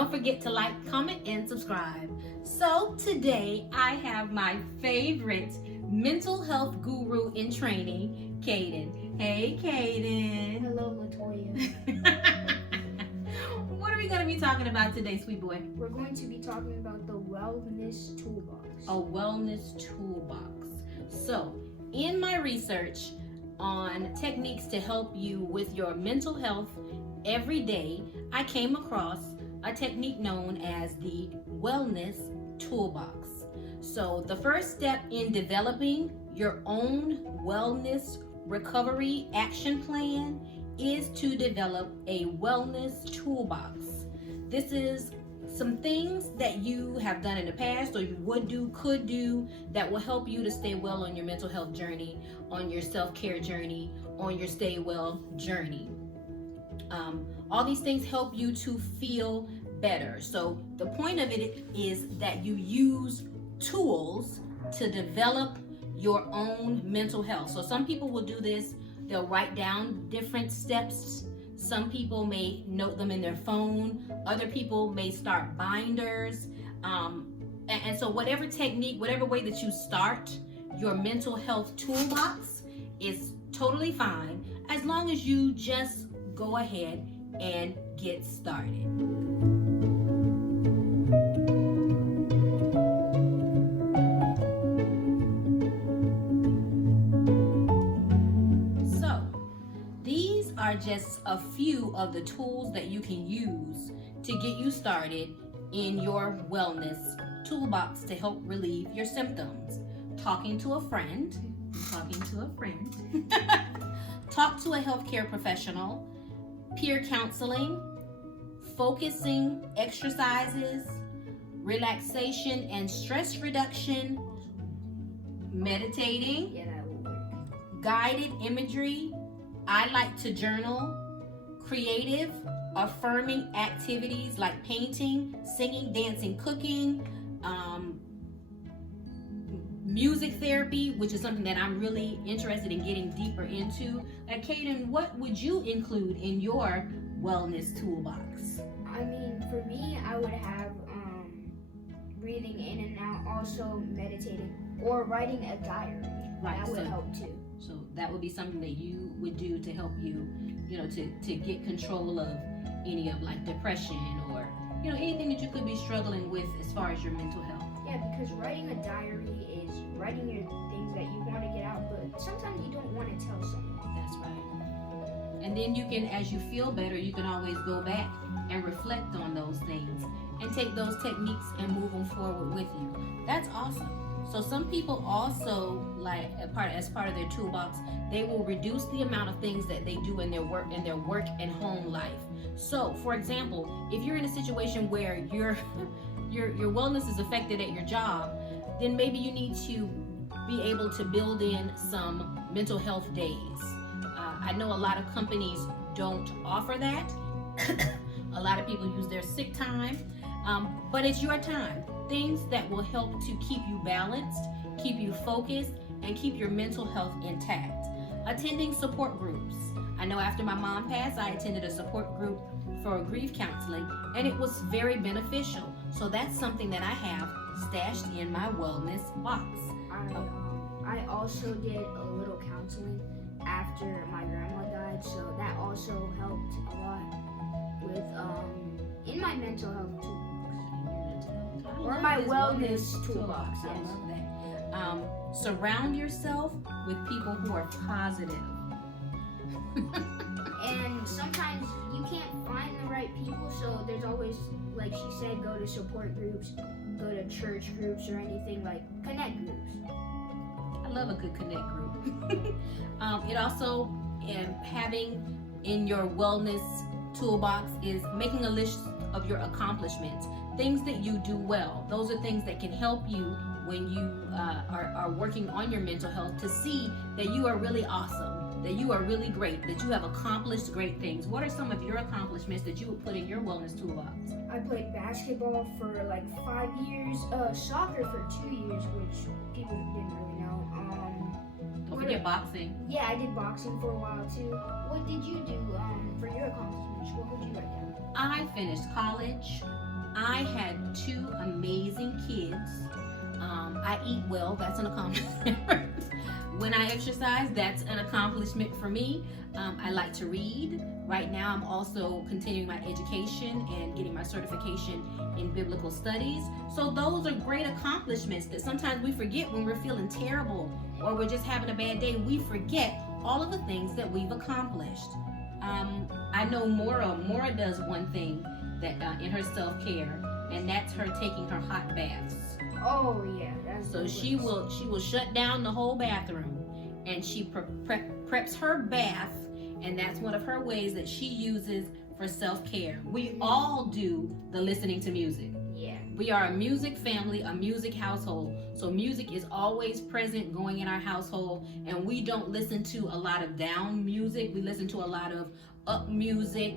Don't forget to like, comment, and subscribe. So today I have my favorite mental health guru in training, Kaden. Hey, Kaden. Hello, Latoya. What are we going to be talking about today, sweet boy? We're going to be talking about the Wellness Toolbox. A wellness toolbox. So, in my research on techniques to help you with your mental health every day, I came across a technique known as the Wellness Toolbox. So, the first step in developing your own wellness recovery action plan is to develop a wellness toolbox. This is some things that you have done in the past or you would do, could do, that will help you to stay well on your mental health journey, on your self-care journey, on your stay well journey. All these things help you to feel better. So the point of it is that you use tools to develop your own mental health. So some people will do this. They'll write down different steps. Some people may note them in their phone. Other people may start binders. And so whatever technique, whatever way that you start your mental health toolbox is totally fine, as long as you just go ahead and get started. Are just a few of the tools that you can use to get you started in your wellness toolbox to help relieve your symptoms. Talking to a friend, talk to a healthcare professional, peer counseling, focusing exercises, relaxation and stress reduction, meditating, that will work. guided imagery. I like to journal, creative, affirming activities like painting, singing, dancing, cooking, music therapy, which is something that I'm really interested in getting deeper into. Like, Kaden, what would you include in your wellness toolbox? I mean, for me, I would have breathing in and out, also meditating, or writing a diary. Right, That would help too. So that would be something that you would do to help you, to get control of any of like depression or, anything that you could be struggling with as far as your mental health. Yeah, because writing a diary is writing your things that you want to get out, but sometimes you don't want to tell someone. That's right. And then you can, as you feel better, you can always go back and reflect on those things and take those techniques and move them forward with you. That's awesome. So some people also, like as part of their toolbox, they will reduce the amount of things that they do in their work and home life. So, for example, if you're in a situation where your wellness is affected at your job, then maybe you need to be able to build in some mental health days. I know a lot of companies don't offer that. A lot of people use their sick time, but it's your time. Things that will help to keep you balanced, keep you focused, and keep your mental health intact. Attending support groups. I know after my mom passed, I attended a support group for grief counseling, and it was very beneficial. So that's something that I have stashed in my wellness box. I also did a little counseling after my grandma died, so that also helped a lot with in my mental health toolbox. Or my wellness toolbox. I love that. Surround yourself with people who are positive. And sometimes you can't find the right people, so there's always, like she said, go to support groups, go to church groups, or anything like connect groups. I love a good connect group. It also, having in your wellness toolbox is making a list of your accomplishments, things that you do well. Those are things that can help you when you are working on your mental health, to see that you are really awesome, that you are really great, that you have accomplished great things. What are some of your accomplishments that you would put in your wellness toolbox? I played basketball for like 5 years, soccer for 2 years, which people didn't really know. Don't forget boxing. Yeah, I did boxing for a while too. What did you do for your accomplishments? What would you write down? I finished college, I had 2 amazing kids. I eat well, that's an accomplishment. When I exercise, that's an accomplishment for me. I like to read. Right now, I'm also continuing my education and getting my certification in biblical studies. So those are great accomplishments that sometimes we forget when we're feeling terrible or we're just having a bad day. We forget all of the things that we've accomplished. I know Mora does one thing that in her self-care, and that's her taking her hot baths. Oh yeah, that's So she will shut down the whole bathroom, and she preps her bath, and that's one of her ways that she uses for self-care. We all do the listening to music. Yeah. We are a music family, a music household. So music is always present going in our household, and we don't listen to a lot of down music. We listen to a lot of up music,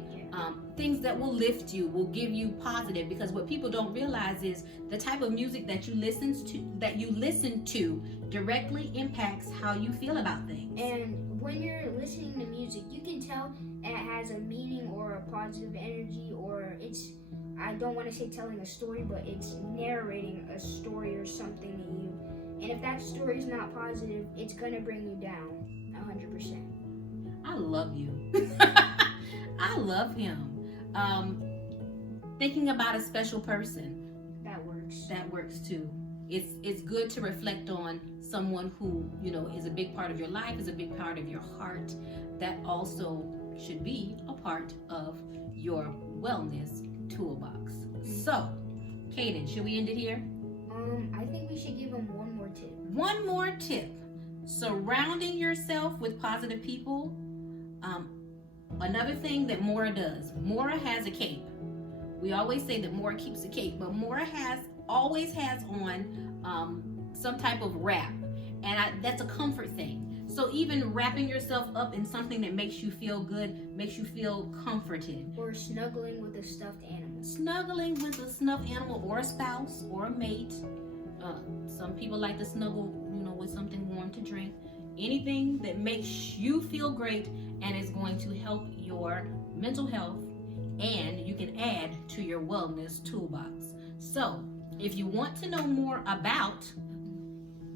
things that will lift you, will give you positive, because what people don't realize is the type of music that you listen to directly impacts how you feel about things. And when you're listening to music, you can tell it has a meaning or a positive energy, or it's, I don't want to say telling a story, but it's narrating a story or something to you. And if that story is not positive, it's going to bring you down 100%. I love you. I love him. Thinking about a special person. That works. That works too. It's good to reflect on someone who, is a big part of your life, is a big part of your heart. That also should be a part of your wellness toolbox. So, Kaden, should we end it here? I think we should give him one more tip. One more tip. Surrounding yourself with positive people. Another thing that Mora does. Mora has a cape. We always say that Mora keeps a cape, but Mora always has on some type of wrap, and that's a comfort thing. So even wrapping yourself up in something that makes you feel good, makes you feel comforted. Or snuggling with a stuffed animal. Snuggling with a stuffed animal or a spouse or a mate. Some people like to snuggle, with something warm to drink. Anything that makes you feel great and is going to help your mental health, and you can add to your wellness toolbox. So, if you want to know more about,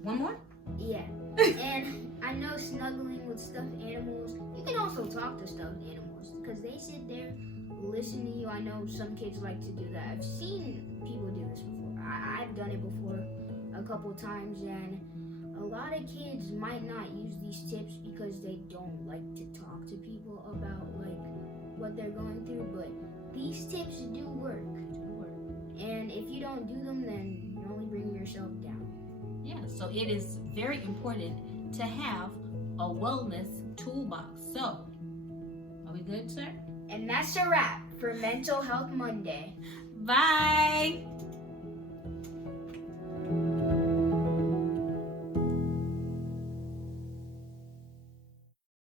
one more? Yeah. And I know snuggling with stuffed animals, you can also talk to stuffed animals because they sit there, listen to you. I know some kids like to do that. I've seen people do this before. I've done it before a couple times, and a lot of kids might not use these tips because they don't like to talk to people about what they're going through, but these tips do work. And if you don't do them, then you're only bringing yourself down. Yeah, so it is very important to have a wellness toolbox. So, are we good, sir? And that's a wrap for Mental Health Monday. Bye!